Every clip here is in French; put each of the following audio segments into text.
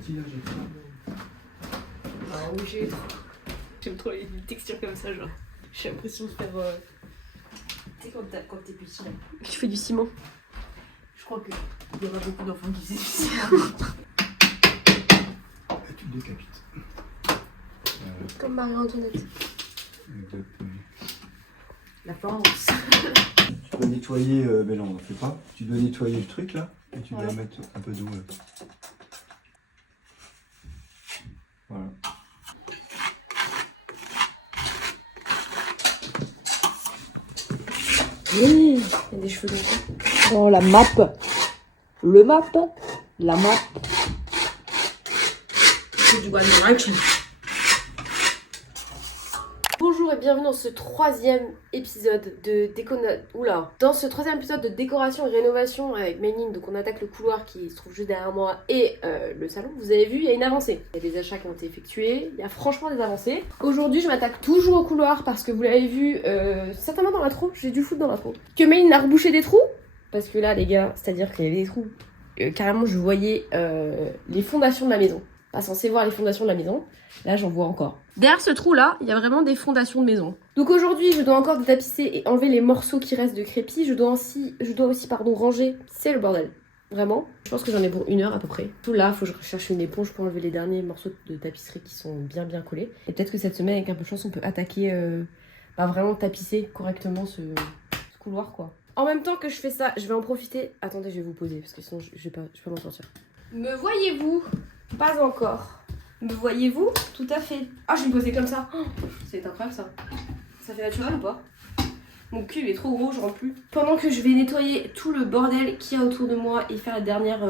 sorti là, j'ai trop. Ah oui, j'aime trop les textures comme ça, genre. J'ai l'impression de faire. Tu sais, quand t'es petit là. Je fais du ciment. Je crois qu'il y aura beaucoup d'enfants qui faisaient du ciment. Et tu le décapites. Comme Marie-Antoinette. Exactement. La France. Tu dois nettoyer, mais là on n'en fait pas. Tu dois nettoyer le truc là, et tu dois mettre un peu d'eau là. Voilà. Il y a des cheveux dedans. Oh, la map. Le map. La map. C'est du One Direction. Bonjour et bienvenue dans ce troisième épisode de Dans ce troisième épisode de décoration et rénovation avec Méline. Donc on attaque le couloir qui se trouve juste derrière moi et le salon. Vous avez vu, il y a une avancée. Il y a des achats qui ont été effectués, il y a franchement des avancées. Aujourd'hui je m'attaque toujours au couloir parce que vous l'avez vu certainement dans l'intro, j'ai dû foutre dans l'intro. Que Méline a rebouché des trous. Parce que là les gars, c'est-à-dire qu'il y avait des trous. Carrément je voyais les fondations de la maison. Pas censé voir les fondations de la maison. Là, j'en vois encore. Derrière ce trou-là, il y a vraiment des fondations de maison. Donc aujourd'hui, je dois encore détapisser et enlever les morceaux qui restent de crépi. Je dois aussi ranger. C'est le bordel. Vraiment. Je pense que j'en ai pour 1 heure à peu près. Tout là, faut que je recherche une éponge pour enlever les derniers morceaux de tapisserie qui sont bien collés. Et peut-être que cette semaine, avec un peu de chance, on peut attaquer, vraiment tapisser correctement ce couloir, quoi. En même temps que je fais ça, je vais en profiter. Attendez, je vais vous poser parce que sinon, je vais pas m'en sortir. Me voyez-vous? Pas encore. Me voyez-vous? Tout à fait. Ah, je vais me poser comme ça. Oh, c'est incroyable ça. Ça fait naturel ou pas? Mon cul il est trop gros, je rentre plus. Pendant que je vais nettoyer tout le bordel qu'il y a autour de moi et faire la dernière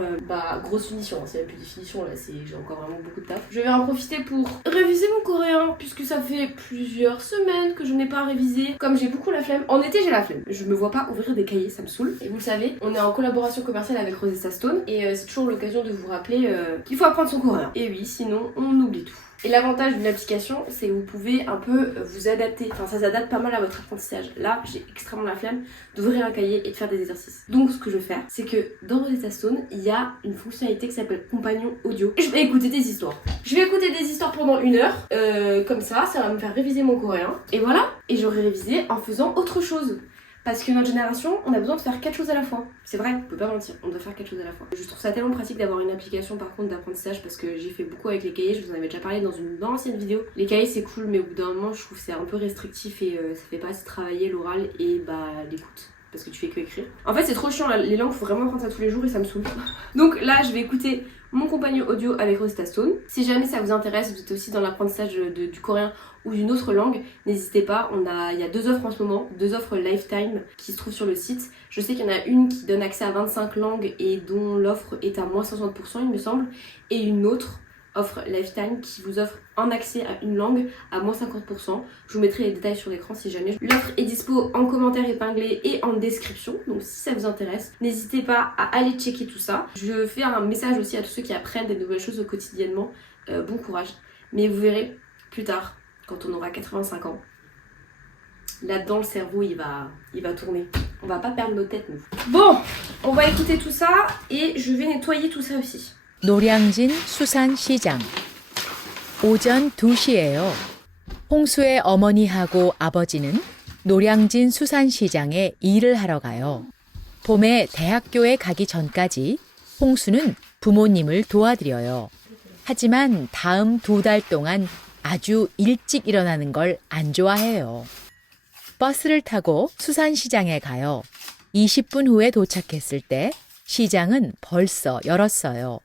grosse finition. C'est même plus des finitions là, j'ai encore vraiment beaucoup de taf. Je vais en profiter pour réviser mon coréen puisque ça fait plusieurs semaines que je n'ai pas révisé. Comme j'ai beaucoup la flemme. En été j'ai la flemme. Je me vois pas ouvrir des cahiers, ça me saoule. Et vous le savez, on est en collaboration commerciale avec Rosetta Stone et c'est toujours l'occasion de vous rappeler qu'il faut apprendre son coréen. Et oui, sinon on oublie tout. Et l'avantage d'une application, c'est que vous pouvez un peu vous adapter. Enfin, ça s'adapte pas mal à votre apprentissage. Là, j'ai extrêmement la flemme d'ouvrir un cahier et de faire des exercices. Donc, ce que je vais faire, c'est que dans Rosetta Stone, il y a une fonctionnalité qui s'appelle Compagnon Audio. Je vais écouter des histoires. Je vais écouter des histoires pendant 1 heure. Comme ça va me faire réviser mon coréen. Et voilà. Et j'aurai révisé en faisant autre chose. Parce que notre génération, on a besoin de faire 4 choses à la fois. C'est vrai, on peut pas mentir, on doit faire 4 choses à la fois. Je trouve ça tellement pratique d'avoir une application par contre d'apprentissage parce que j'ai fait beaucoup avec les cahiers, je vous en avais déjà parlé dans une ancienne vidéo. Les cahiers c'est cool mais au bout d'un moment je trouve que c'est un peu restrictif et ça fait pas assez travailler l'oral et l'écoute. Parce que tu fais que écrire. En fait c'est trop chiant, les langues faut vraiment apprendre ça tous les jours et ça me saoule. Donc là je vais écouter mon compagnon audio avec Rosetta Stone. Si jamais ça vous intéresse, vous êtes aussi dans l'apprentissage du coréen ou d'une autre langue, n'hésitez pas, il y a 2 offres en ce moment, 2 offres lifetime qui se trouvent sur le site. Je sais qu'il y en a une qui donne accès à 25 langues et dont l'offre est à moins 60% il me semble, et une autre offre lifetime qui vous offre un accès à une langue à moins 50%. Je vous mettrai les détails sur l'écran si jamais. L'offre est dispo en commentaire épinglé et en description, donc si ça vous intéresse, n'hésitez pas à aller checker tout ça. Je fais un message aussi à tous ceux qui apprennent des nouvelles choses au quotidiennement. Bon courage. Mais vous verrez plus tard, quand on aura 85 ans, là-dedans le cerveau il va tourner. On va pas perdre nos têtes nous. Bon, on va écouter tout ça et je vais nettoyer tout ça aussi. 노량진 수산시장. 오전 2시예요. 홍수의 어머니하고 아버지는 노량진 수산시장에 일을 하러 가요. 봄에 대학교에 가기 전까지 홍수는 부모님을 도와드려요. 하지만 다음 2달 동안 아주 일찍 일어나는 걸 안 좋아해요. 버스를 타고 수산시장에 가요. 20분 후에 도착했을 때 시장은 벌써 열었어요.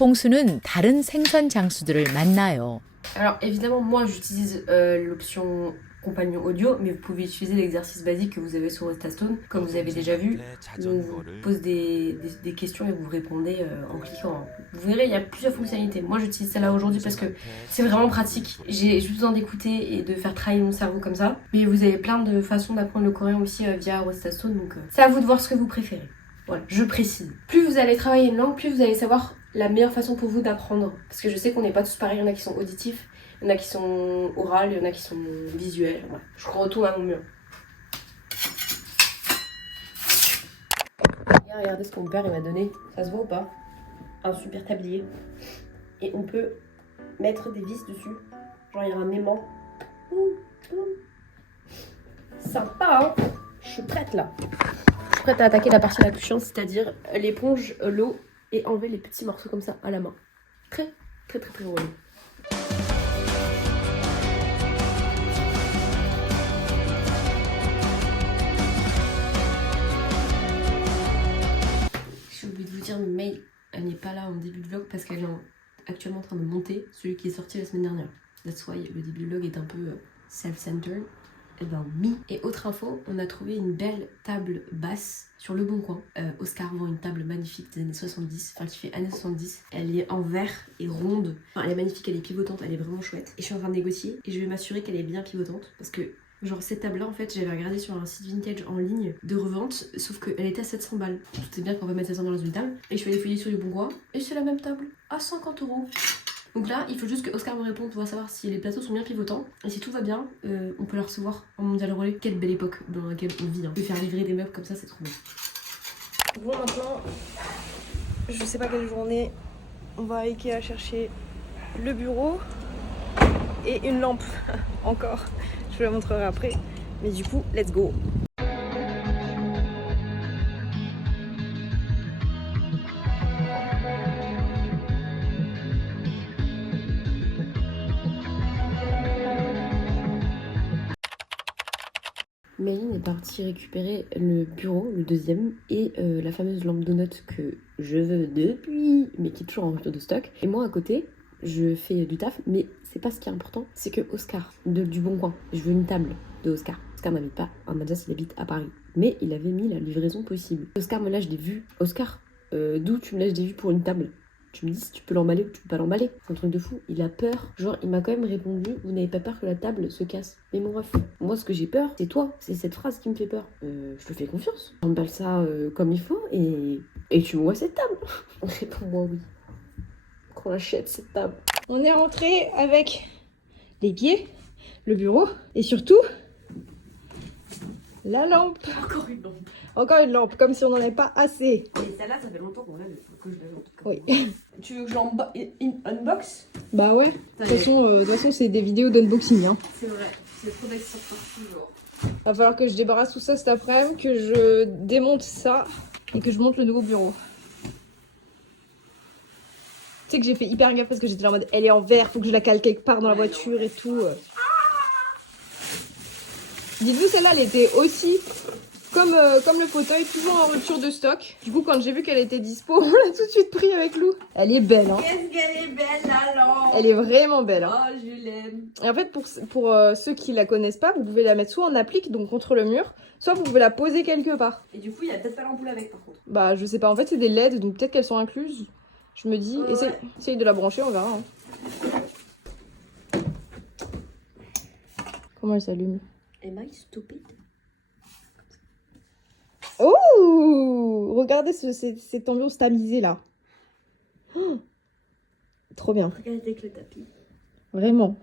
홍수는 다른 생선 장수들을 만나요. Alors évidemment moi j'utilise l'option compagnon audio mais vous pouvez utiliser l'exercice basique que vous avez sur Rosetta Stone comme vous avez déjà vu où on vous pose des questions et vous répondez en cliquant. Vous verrez il y a plusieurs fonctionnalités. Moi j'utilise celle-là aujourd'hui parce que c'est vraiment pratique. J'ai juste besoin d'écouter et de faire travailler mon cerveau comme ça. Mais vous avez plein de façons d'apprendre le coréen aussi via Rosetta Stone donc c'est à vous de voir ce que vous préférez. Voilà, je précise. Plus vous allez travailler une langue, plus vous allez savoir la meilleure façon pour vous d'apprendre. Parce que je sais qu'on n'est pas tous pareils, il y en a qui sont auditifs, il y en a qui sont orales, il y en a qui sont visuels. Ouais. Je retourne à mon mur. Regardez ce que mon père il m'a donné. Ça se voit ou pas? Un super tablier. et on peut mettre des vis dessus. Genre il y a un aimant. Sympa, hein. Je suis prête là. Je suis prête à attaquer la partie la plus chiante, c'est-à-dire l'éponge, l'eau et enlever les petits morceaux comme ça à la main. Très relou. J'ai oublié de vous dire, mais elle n'est pas là en début de vlog parce qu'elle est actuellement en train de monter celui qui est sorti la semaine dernière. That's why le début du vlog est un peu self-centered. Et ben oui. Et autre info, on a trouvé une belle table basse sur le Bon Coin. Oscar vend une table magnifique des années 70, enfin qui fait années 70. Elle est en verre et ronde. Enfin, elle est magnifique, elle est pivotante, elle est vraiment chouette. Et je suis en train de négocier et je vais m'assurer qu'elle est bien pivotante parce que genre cette table là en fait j'avais regardé sur un site vintage en ligne de revente, sauf qu'elle était à 700 balles. Tout est bien qu'on va mettre 700 balles dans une table. Et je suis allée fouiller sur le Bon Coin et c'est la même table à 50 €. Donc là, il faut juste que Oscar me réponde pour savoir si les plateaux sont bien pivotants. Et si tout va bien, on peut la recevoir en Mondial Relais. Quelle belle époque dans laquelle on vit. Hein. On peut faire livrer des meubles comme ça, c'est trop bien. Bon, maintenant, je sais pas quelle journée, on va à Ikea chercher le bureau et une lampe. Encore. Je vous la montrerai après. Mais du coup, let's go. Méline est partie récupérer le bureau, le deuxième, et la fameuse lampe donut que je veux depuis, mais qui est toujours en rupture de stock. Et moi à côté, je fais du taf, mais c'est pas ce qui est important, c'est que Oscar, du Bon Coin, je veux une table de Oscar. Oscar n'habite pas en Alsace, il habite à Paris. Mais il avait mis la livraison possible. Oscar me lâche des vues. Oscar, d'où tu me lâches des vues pour une table ? Tu me dis si tu peux l'emballer ou tu peux pas l'emballer. C'est un truc de fou. Il a peur. Genre, il m'a quand même répondu, vous n'avez pas peur que la table se casse. Mais mon ref, moi ce que j'ai peur, c'est toi. C'est cette phrase qui me fait peur. Je te fais confiance. J'emballe ça comme il faut et tu me vois cette table. Réponds-moi oui. Qu'on achète cette table. On est rentré avec les pieds, le bureau et surtout la lampe. Encore une lampe. Encore une lampe, comme si on n'en avait pas assez. Et celle-là, ça fait longtemps qu'on l'a, mais faut que je l'ai en tout cas. Oui. Tu veux que je l'unbox? Bah ouais. De toute façon, c'est des vidéos d'unboxing. Hein. C'est vrai. C'est trop d'excitation toujours. Va falloir que je débarrasse tout ça cet après-midi, que je démonte ça et que je monte le nouveau bureau. Tu sais que j'ai fait hyper gaffe parce que j'étais là en mode elle est en verre, faut que je la cale quelque part dans la voiture et tout. Dites-vous, celle-là, elle était aussi comme le fauteuil, toujours en rupture de stock. Du coup, quand j'ai vu qu'elle était dispo, on l'a tout de suite pris avec Lou. Elle est belle, hein. Qu'est-ce qu'elle est belle, la lampe! Elle est vraiment belle, hein. Oh, je l'aime. Et en fait, pour ceux qui la connaissent pas, vous pouvez la mettre soit en applique, donc contre le mur, soit vous pouvez la poser quelque part. Et du coup, il y a peut-être pas l'ampoule avec, par contre. Bah, je sais pas. En fait, c'est des LED, donc peut-être qu'elles sont incluses. Je me dis, Ouais. essaye de la brancher, on verra. Hein. Comment elle s'allume? Am I stupid? Oh! Regardez cette ambiance tamisée là. Oh, trop bien. Regardez avec le tapis. Vraiment.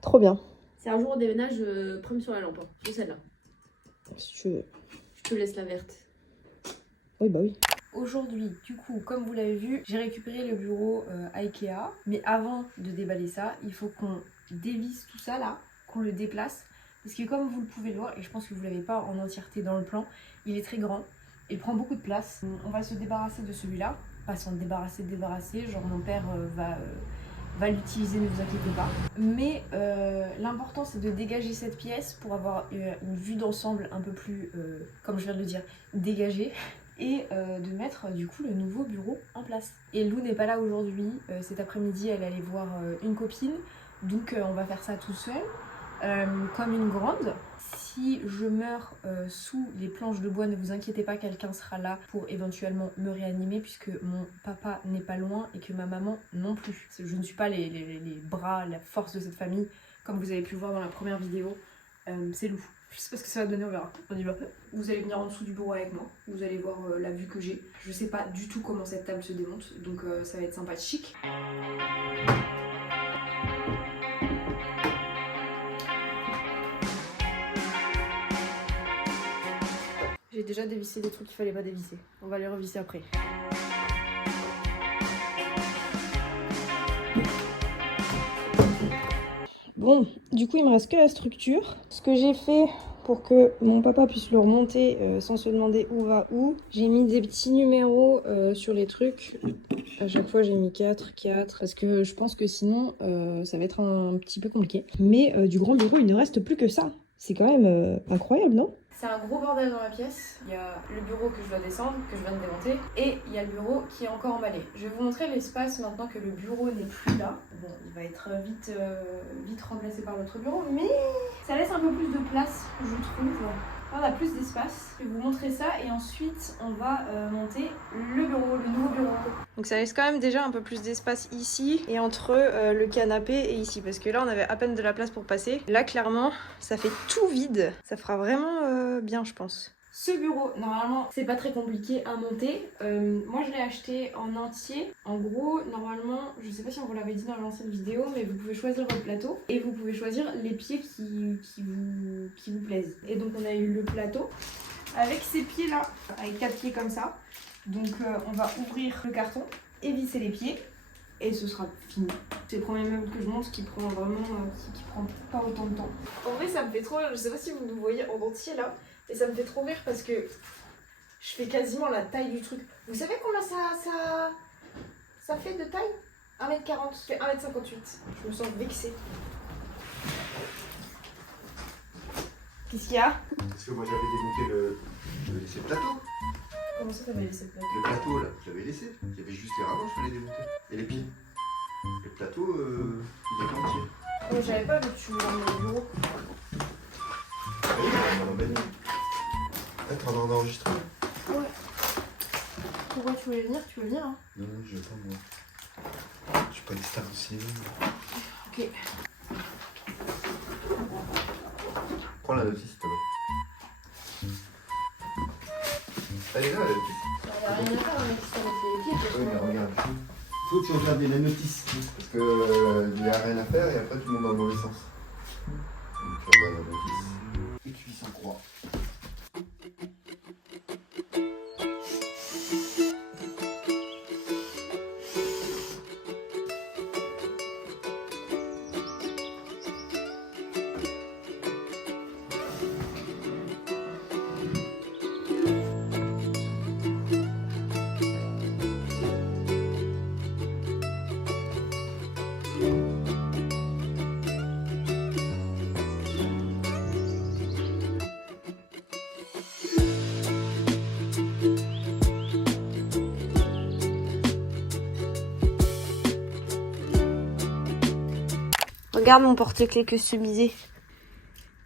Trop bien. C'est un jour au déménage, prime sur la lampe. Hein. Sur celle-là. Si tu veux. Je te laisse la verte. Oui, bah oui. Aujourd'hui, du coup, comme vous l'avez vu, j'ai récupéré le bureau à Ikea. Mais avant de déballer ça, il faut qu'on dévisse tout ça là, qu'on le déplace. Parce que comme vous le pouvez le voir, et je pense que vous ne l'avez pas en entièreté dans le plan, il est très grand, il prend beaucoup de place. On va se débarrasser de celui-là, pas s'en débarrasser, genre mon père va l'utiliser, ne vous inquiétez pas. Mais l'important c'est de dégager cette pièce pour avoir une vue d'ensemble un peu plus, comme je viens de le dire, dégagée. Et de mettre du coup le nouveau bureau en place. Et Lou n'est pas là aujourd'hui, cet après-midi elle allait voir une copine, donc on va faire ça tout seul. Comme une grande. Si je meurs sous les planches de bois, ne vous inquiétez pas, quelqu'un sera là pour éventuellement me réanimer puisque mon papa n'est pas loin et que ma maman non plus. Je ne suis pas les bras, la force de cette famille, comme vous avez pu le voir dans la première vidéo. C'est Lou. Je sais pas ce que ça va donner, on verra. On y va. Vous allez venir en dessous du bureau avec moi, vous allez voir la vue que j'ai. Je sais pas du tout comment cette table se démonte, donc ça va être sympathique. J'ai déjà dévissé des trucs qu'il fallait pas dévisser. On va les revisser après. Bon, du coup, il me reste que la structure. Ce que j'ai fait pour que mon papa puisse le remonter sans se demander où va où, j'ai mis des petits numéros sur les trucs. À chaque fois, j'ai mis 4, parce que je pense que sinon, ça va être un petit peu compliqué. Mais du grand bureau, il ne reste plus que ça. C'est quand même incroyable, non? C'est un gros bordel dans la pièce. Il y a le bureau que je dois descendre, que je viens de démonter, et il y a le bureau qui est encore emballé. Je vais vous montrer l'espace maintenant que le bureau n'est plus là. Bon, il va être vite remplacé par l'autre bureau, mais ça laisse un peu plus de place, je trouve. Là, on a plus d'espace. Je vais vous montrer ça et ensuite on va monter le bureau, le nouveau bureau. Donc ça laisse quand même déjà un peu plus d'espace ici et entre le canapé et ici, parce que là on avait à peine de la place pour passer. Là clairement ça fait tout vide, ça fera vraiment bien je pense. Ce bureau, normalement, c'est pas très compliqué à monter. Moi, je l'ai acheté en entier. En gros, normalement, je sais pas si on vous l'avait dit dans l'ancienne vidéo, mais vous pouvez choisir votre plateau et vous pouvez choisir les pieds qui vous plaisent. Et donc, on a eu le plateau avec ces pieds-là, avec 4 pieds comme ça. Donc, on va ouvrir le carton et visser les pieds. Et ce sera fini. C'est le premier meuble que je monte qui prend vraiment, qui prend pas autant de temps. En vrai, ça me fait trop rire. Je sais pas si vous nous voyez en entier là. Et ça me fait trop rire parce que je fais quasiment la taille du truc. Vous savez combien ça fait de taille? 1m40, ça fait 1m58. Je me sens vexée. Qu'est-ce qu'il y a? Parce que moi j'avais démonté j'avais laissé le plateau. Comment ça t'avais laissé le plateau? Le plateau là, je l'avais laissé. Il y avait juste les rameaux, je fallait démonter. Et les pieds. Le plateau, il est entier. Oh, j'avais pas vu que tu me ramenais au bureau. Oui, on va l'embêter. T'es en train d'enregistrer? Ouais. Pourquoi tu voulais venir? Tu veux venir hein? Non, je veux pas moi. Je suis pas des stars aussi. Ok. Prends la notice, s'il te plaît. Elle est là, la notice. Y'a rien à faire avec ça avec les pieds. Oui, mais regarde. Il faut que tu regardes la notice. Parce que il n'y a rien à faire et après tout le monde dans le mauvais sens. Donc tu regardes la notice. Et tu vis sans croix. Regarde mon porte-clés customisé.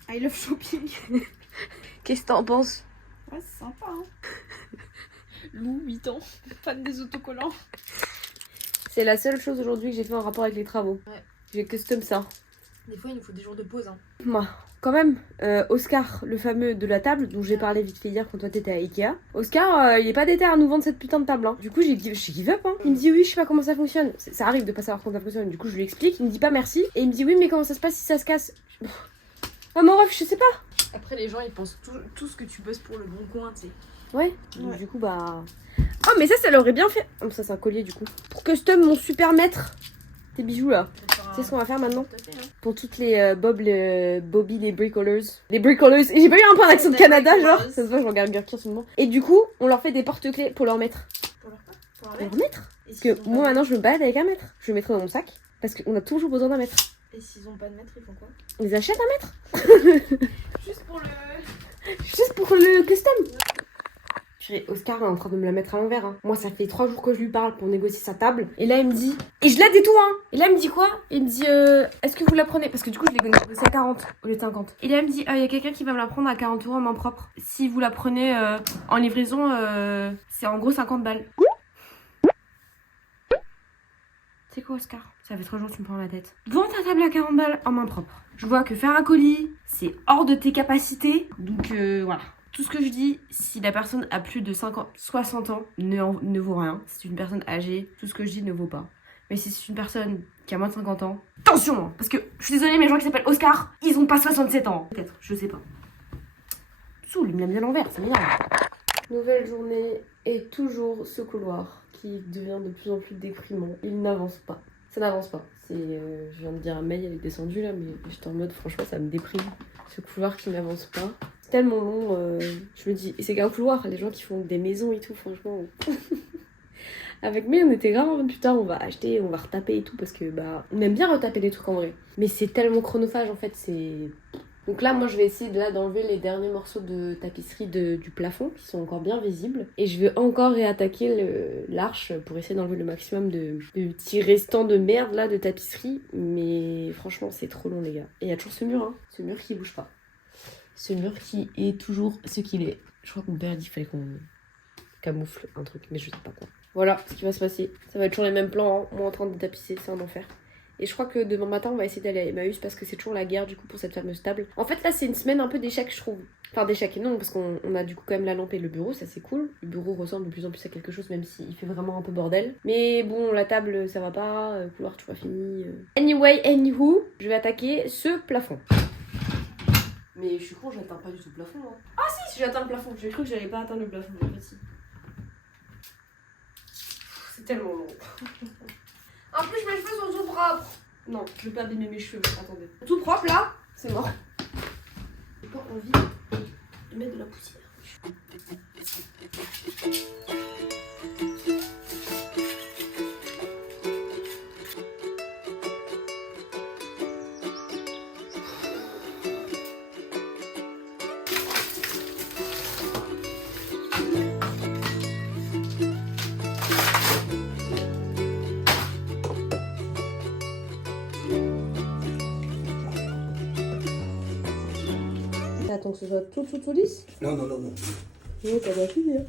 I love shopping. Qu'est-ce que t'en penses? Ouais c'est sympa hein. Lou, 8 ans, fan des autocollants. C'est la seule chose aujourd'hui que j'ai fait en rapport avec les travaux. Ouais. J'ai custom ça. Des fois il nous faut des jours de pause hein. Moi, quand même, Oscar, le fameux de la table dont j'ai parlé vite fait hier quand toi t'étais à Ikea. Oscar, il est pas déter à nous vendre cette putain de table. Hein. Du coup, j'ai give up. Hein. Il me dit oui, je sais pas comment ça fonctionne. Ça arrive de pas savoir comment ça fonctionne. Du coup, je lui explique. Il me dit pas merci. Et il me dit oui, mais comment ça se passe si ça se casse? Ah, mon ref, je sais pas. Après les gens ils pensent tout ce que tu bosses pour le bon coin, tu sais. Ouais. Ouais. Du coup, bah. Oh, mais ça l'aurait bien fait. Oh, ça, c'est un collier du coup. Pour custom mon super maître. Tes bijoux là. Tu sais ce qu'on va faire maintenant? Pour toutes les Bobby, les bricoleurs. Les bricoleurs. Et j'ai pas eu un peu un accent de Canada, genre. Ça se voit, je regarde bien en ce moment. Et du coup, on leur fait des porte-clés pour leur mettre. Pour leur quoi? Pour Pour leur leur mettre. Et Parce s'ils que ont moi pas maintenant, je me balade avec un mètre. Je le mettrai dans mon sac. Parce qu'on a toujours besoin d'un mètre. Et s'ils ont pas de maître, ils font quoi? On les achète un mètre. Juste pour le... Juste pour le custom. Purée, Oscar est en train de me la mettre à l'envers. Hein. Moi, ça fait 3 jours que je lui parle pour négocier sa table. Et là, il me dit... Et je l'aide et tout, hein. Et là, il me dit quoi? Il me dit, est-ce que vous la prenez? Parce que du coup, je l'ai négocié à 40 au lieu de 50. Et là, il me dit, il y a quelqu'un qui va me la prendre à 40 € en main propre. Si vous la prenez en livraison, c'est en gros 50 balles. C'est quoi, Oscar? Ça fait 3 jours que tu me prends la tête. Vends ta table à 40 balles en main propre. Je vois que faire un colis, c'est hors de tes capacités. Donc, voilà. Tout ce que je dis, si la personne a plus de 60 ans, ne vaut rien. Si c'est une personne âgée, tout ce que je dis ne vaut pas. Mais si c'est une personne qui a moins de 50 ans, attention hein. Parce que, je suis désolée, mais les gens qui s'appellent Oscar, ils ont pas 67 ans. Peut-être, je sais pas. Soul, il me l'a mis à l'envers, ça m'énerve. Nouvelle journée et toujours ce couloir qui devient de plus en plus déprimant. Il n'avance pas. Ça n'avance pas. Je viens de dire à May, elle est descendue là, mais j'étais en mode franchement ça me déprime. Ce couloir qui n'avance pas. C'est tellement long, je me dis, et c'est qu'un couloir, les gens qui font des maisons et tout, franchement. Avec May on était grave en mode putain on va acheter, on va retaper et tout, parce que bah on aime bien retaper des trucs en vrai. Mais c'est tellement chronophage en fait, c'est... Donc là, moi, je vais essayer d'enlever les derniers morceaux de tapisserie du plafond qui sont encore bien visibles. Et je vais encore réattaquer l'arche pour essayer d'enlever le maximum de petits restants de merde là de tapisserie. Mais franchement, c'est trop long, les gars. Et il y a toujours ce mur, hein. Ce mur qui bouge pas. Ce mur qui est toujours ce qu'il est. Je crois que mon père a dit qu'il fallait qu'on camoufle un truc, mais je sais pas quoi. Voilà ce qui va se passer. Ça va être toujours les mêmes plans, hein. Moi en train de tapisser, c'est un enfer. Et je crois que demain matin, on va essayer d'aller à Emmaüs parce que c'est toujours la guerre du coup pour cette fameuse table. En fait, là, c'est une semaine un peu d'échecs, je trouve. Enfin, d'échecs, non, parce qu'on a du coup quand même la lampe et le bureau, ça c'est cool. Le bureau ressemble de plus en plus à quelque chose, même s'il fait vraiment un peu bordel. Mais bon, la table, ça va pas. Le couloir, toujours pas fini. Anyway, anywho, je vais attaquer ce plafond. Mais je suis con, j'atteins pas du tout le plafond. Hein. Ah si, j'atteins le plafond. J'ai cru que j'allais pas atteindre le plafond, mais en fait, si. C'est tellement long. En plus, mes cheveux sont tout propres. Non, je vais pas abîmer mes cheveux, attendez. Tout propre là, c'est mort. J'ai pas envie de mettre de la poussière. Attends que ce soit tout lisse. Non. Non, t'as pas fini. Hein.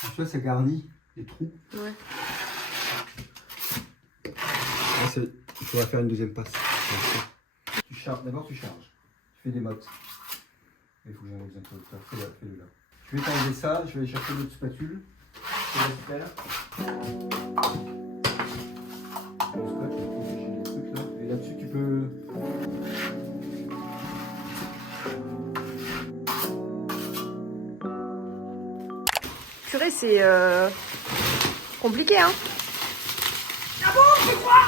Tu vois, ça garnit les trous. Ouais. Là, il faudra faire une deuxième passe. Tu charges, d'abord tu charges. Tu fais des mottes. Il faut que j'en ai besoin de toi. Fais-le là. Je vais t'enlever ça, je vais aller chercher l'autre spatule. Je te laisse faire. Le scotch, je vais figer les trucs là. Et là-dessus, tu peux. Purée, c'est compliqué, hein. Ah bon, c'est quoi?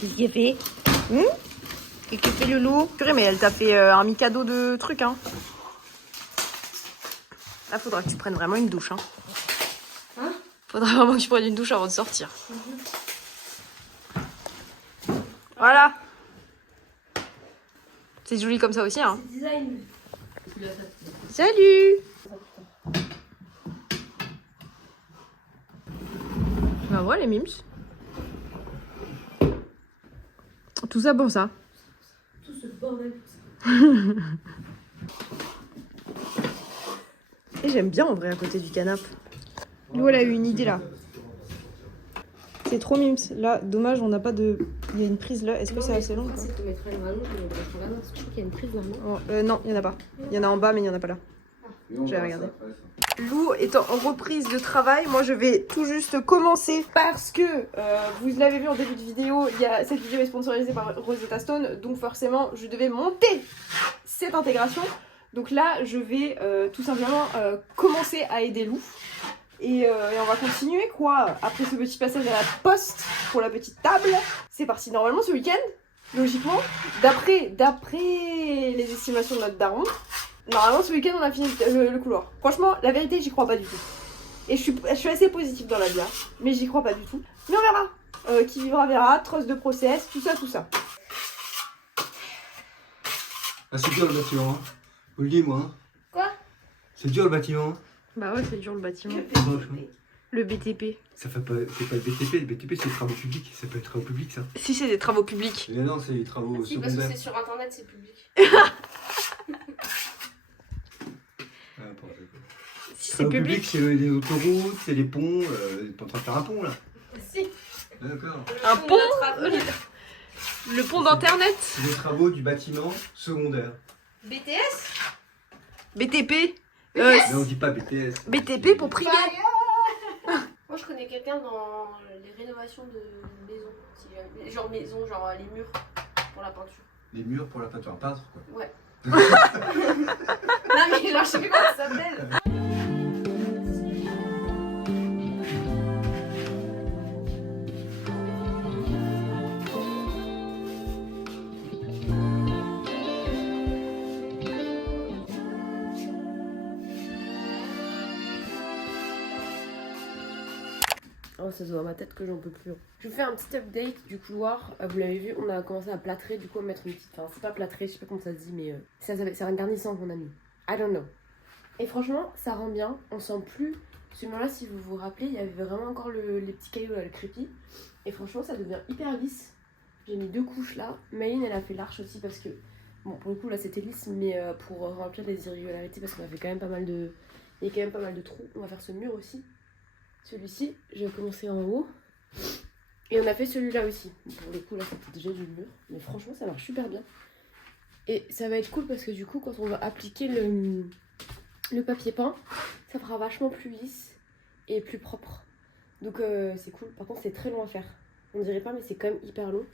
Qu'est-ce qu'il a fait? Qu'est-ce qu'il fait, le loup? Purée, mais elle t'a fait un mi-cadeau de trucs, hein. Là, faudra que tu prennes vraiment une douche, hein. Hein? Faudra vraiment que tu prennes une douche avant de sortir. Voilà. C'est joli comme ça aussi, hein. C'est design. Salut. Bah voilà les mims. Tout ça pour ça. Tout ce bordel. Et j'aime bien en vrai à côté du canapé. Lou elle a eu une idée là. C'est trop mims. Là, dommage, on n'a pas de. Il y a une prise là. Est-ce que c'est assez long ou pas? C'est de mettre une rallonge, mais on va mettre là-bas parce que je crois qu'il y a une prise là-bas. Oh, non, il n'y en a pas. Il y en a en bas, mais il n'y en a pas là. J'ai regardé. Lou étant en reprise de travail, moi je vais tout juste commencer parce que vous l'avez vu en début de vidéo, cette vidéo est sponsorisée par Rosetta Stone, donc forcément je devais monter cette intégration. Donc là je vais tout simplement commencer à aider Lou et on va continuer quoi. Après ce petit passage à la poste pour la petite table, c'est parti normalement ce week-end, logiquement, d'après les estimations de notre daron. Normalement, ce week-end, on a fini le couloir. Franchement, la vérité, j'y crois pas du tout. Et je suis assez positive dans la vie, hein, mais j'y crois pas du tout. Mais on verra. Qui vivra verra, trosse de process, tout ça. Ah, c'est dur le bâtiment, hein. Vous le dites, moi. Hein. Quoi? C'est dur le bâtiment. Bah ouais, c'est dur le bâtiment. BTP. Le BTP. Ça fait pas, c'est pas le BTP. Le BTP, c'est les travaux publics. Ça peut être travaux publics, ça. Si, c'est des travaux publics. Mais non, c'est les travaux Ah, si, parce que secondaires. c'est sur internet, c'est public. Ah, n'importe quoi. Si, c'est Travaux public. publics, c'est les autoroutes, c'est les ponts. T'es en train de faire un pont, là. Si. D'accord. Un pont. Le pont d'internet. C'est les travaux du bâtiment secondaire. BTS? BTP. Mais on dit pas BTS. BTP pour privé. Moi, je connais quelqu'un dans les rénovations de maisons. Genre maison, genre les murs pour la peinture. Les murs pour la peinture, un peintre, quoi. Ouais. Non mais genre je sais plus comment ça s'appelle. Oh, ça se voit à ma tête que j'en peux plus. Je vous fais un petit update du couloir. Vous l'avez vu, on a commencé à plâtrer, du coup à mettre une petite... Enfin, c'est pas plâtrer, je sais pas comment ça se dit, mais c'est un garnissant qu'on a mis. I don't know. Et franchement, ça rend bien. On sent plus... Ce mur-là, si vous vous rappelez, il y avait vraiment encore les petits cailloux là, le crépi. Et franchement, ça devient hyper lisse. J'ai mis 2 couches là. Maïline, elle a fait l'arche aussi parce que... Bon, pour le coup, là, c'était lisse, mais pour remplir les irrégularités, parce qu'on a fait quand même pas mal de... Il y a quand même pas mal de trous. On va faire ce mur aussi. Celui-ci, j'ai commencé en haut. Et on a fait celui-là aussi. Pour le coup, là, c'était déjà du mur. Mais franchement, ça marche super bien. Et ça va être cool parce que du coup, quand on va appliquer le papier peint, ça fera vachement plus lisse et plus propre. Donc c'est cool. Par contre, c'est très long à faire. On dirait pas, mais c'est quand même hyper long.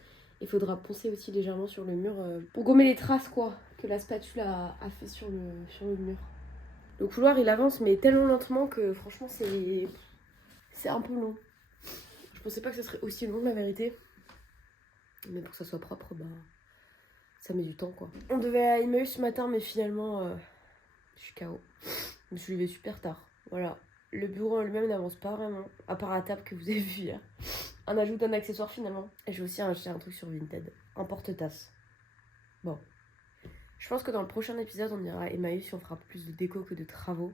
Il faudra poncer aussi légèrement sur le mur pour gommer les traces, quoi, que la spatule a fait sur le mur. Le couloir, il avance, mais tellement lentement que franchement, c'est un peu long. Je pensais pas que ce serait aussi long, la vérité. Mais pour que ça soit propre, bah, ça met du temps, quoi. On devait aller à Emmaüs ce matin, mais finalement, je suis KO. Je me suis levée super tard. Voilà. Le bureau en lui-même n'avance pas vraiment, à part la table que vous avez vue hier. Un ajout d'un accessoire finalement. Et j'ai aussi acheté un truc sur Vinted. Un porte-tasse. Bon. Je pense que dans le prochain épisode, on ira à Emmaüs et on fera plus de déco que de travaux.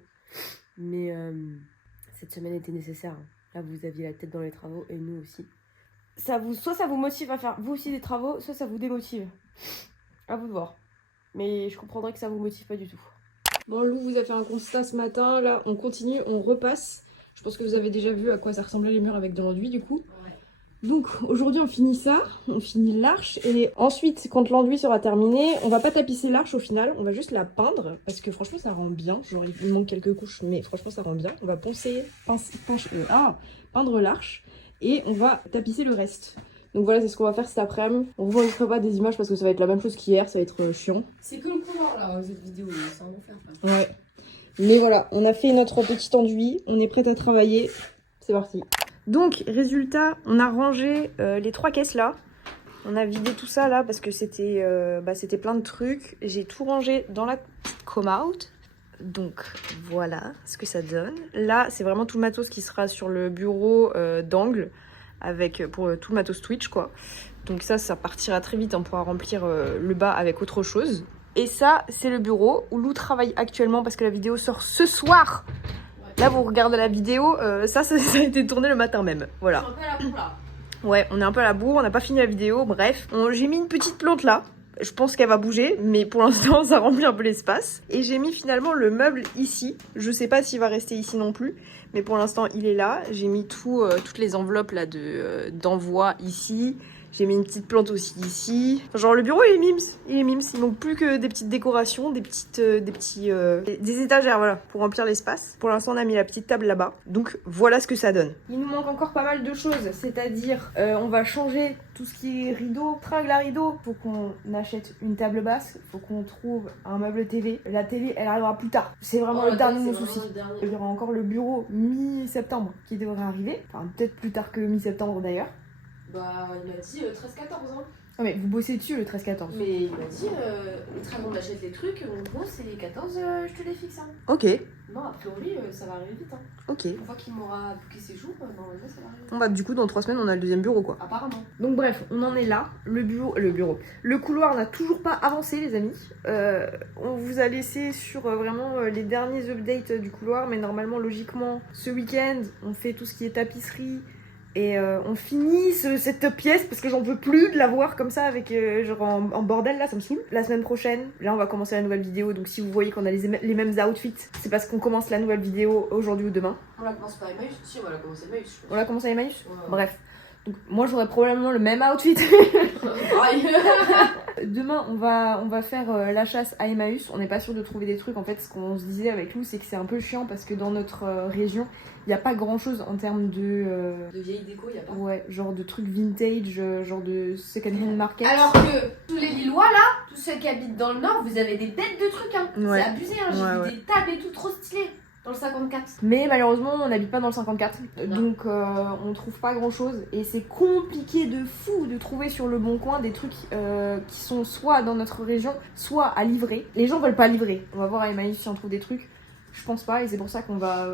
Mais cette semaine était nécessaire. Là, vous aviez la tête dans les travaux et nous aussi. Soit ça vous motive à faire vous aussi des travaux, soit ça vous démotive. À vous de voir. Mais je comprendrais que ça vous motive pas du tout. Bon, Lou vous a fait un constat ce matin. Là, on continue, on repasse. Je pense que vous avez déjà vu à quoi ça ressemblait les murs avec de l'enduit du coup. Ouais. Donc aujourd'hui on finit ça, on finit l'arche et ensuite quand l'enduit sera terminé, on va pas tapisser l'arche au final, on va juste la peindre parce que franchement ça rend bien. Genre il manque quelques couches mais franchement ça rend bien. On va peindre l'arche et on va tapisser le reste. Donc voilà, c'est ce qu'on va faire cet après-midi. On vous montrera pas des images parce que ça va être la même chose qu'hier, ça va être chiant. C'est que le couloir là, cette vidéo, c'est un enfer. Ouais. Mais voilà, on a fait notre petit enduit, on est prête à travailler. C'est parti. Donc, résultat, on a rangé les 3 caisses là. On a vidé tout ça là parce que c'était plein de trucs. J'ai tout rangé dans la petite come-out. Donc, voilà ce que ça donne. Là, c'est vraiment tout le matos qui sera sur le bureau d'angle. Pour tout le matos Twitch quoi. Donc ça partira très vite, on pourra remplir le bas avec autre chose. Et ça c'est le bureau où Lou travaille actuellement parce que la vidéo sort ce soir. Ouais. Là vous regardez la vidéo, ça a été tourné le matin même. Voilà. On est un peu à la bourre là. Ouais, on est un peu à la bourre, on n'a pas fini la vidéo, bref. J'ai mis une petite plante là. Je pense qu'elle va bouger, mais pour l'instant ça remplit un peu l'espace. Et j'ai mis finalement le meuble ici. Je sais pas s'il va rester ici non plus, mais pour l'instant il est là. J'ai mis toutes les enveloppes là d'envoi ici. J'ai mis une petite plante aussi ici. Genre le bureau il est mimes. Il manque plus que des petites décorations, des étagères voilà, pour remplir l'espace. Pour l'instant on a mis la petite table là-bas. Donc voilà ce que ça donne. Il nous manque encore pas mal de choses, c'est-à-dire on va changer tout ce qui est rideau, tringle à rideau. Faut qu'on achète une table basse, faut qu'on trouve un meuble TV. La télé elle arrivera plus tard. C'est vraiment le dernier de nos soucis. Il y aura encore le bureau mi-septembre qui devrait arriver. Enfin peut-être plus tard que mi-septembre d'ailleurs. Bah, il m'a dit 13-14 ans. Ah, mais vous bossez dessus le 13-14. Mais il m'a dit, le 13 on achète les trucs, on bosse et les 14, je te les fixe. Hein. Ok. Non, a priori, ça va arriver vite. Hein. Ok. Une fois qu'il m'aura booké ses jours, normalement, ça va arriver. Bon, bah, du coup, dans 3 semaines, on a le deuxième bureau, quoi. Apparemment. Donc, bref, on en est là. Le bureau. Le couloir n'a toujours pas avancé, les amis. On vous a laissé sur vraiment les derniers updates du couloir, mais normalement, logiquement, ce week-end, on fait tout ce qui est tapisserie. Et on finit cette pièce parce que j'en peux plus de la voir comme ça avec genre en bordel là, ça me saoule. La semaine prochaine, là on va commencer la nouvelle vidéo, donc si vous voyez qu'on a les mêmes outfits, c'est parce qu'on commence la nouvelle vidéo aujourd'hui ou demain. On la commence pas à Emmaüs? Si, on va la commencer à Emmaüs. On la commence à Emmaüs? Ouais. Bref. Donc moi j'aurais probablement le même outfit. Pareil. Demain, on va faire la chasse à Emmaüs. On n'est pas sûr de trouver des trucs. En fait, ce qu'on se disait avec Lou, c'est que c'est un peu chiant parce que dans notre région, il n'y a pas grand chose en termes de. De vieilles déco, il y a pas. Ouais, genre de trucs vintage, genre de second-hand market. Alors que tous les Lillois là, tous ceux qui habitent dans le nord, vous avez des bêtes de trucs, hein. Ouais. C'est abusé, hein. J'ai Ouais, vu des tables et tout trop stylées dans le 54. Mais malheureusement, on n'habite pas dans le 54, Non. donc on trouve pas grand chose. Et c'est compliqué de fou de trouver sur le bon coin des trucs qui sont soit dans notre région, soit à livrer. Les gens veulent pas livrer. On va voir à Emmaüs si on trouve des trucs. Je pense pas, et c'est pour ça qu'on va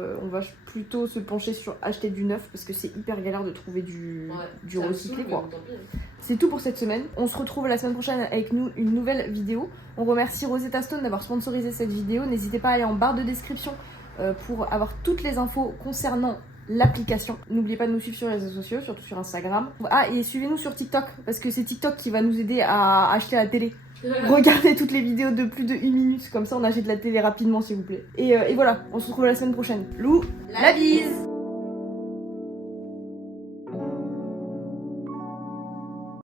plutôt se pencher sur acheter du neuf parce que c'est hyper galère de trouver du recyclé quoi. C'est tout pour cette semaine. On se retrouve la semaine prochaine avec nous une nouvelle vidéo. On remercie Rosetta Stone d'avoir sponsorisé cette vidéo. N'hésitez pas à aller en barre de description pour avoir toutes les infos concernant l'application. N'oubliez pas de nous suivre sur les réseaux sociaux, surtout sur Instagram. Ah, et suivez-nous sur TikTok parce que c'est TikTok qui va nous aider à acheter la télé. Regardez toutes les vidéos de plus de 1 minute, comme ça on achète la télé rapidement s'il vous plaît. Et voilà, on se retrouve la semaine prochaine. Lou, La bise.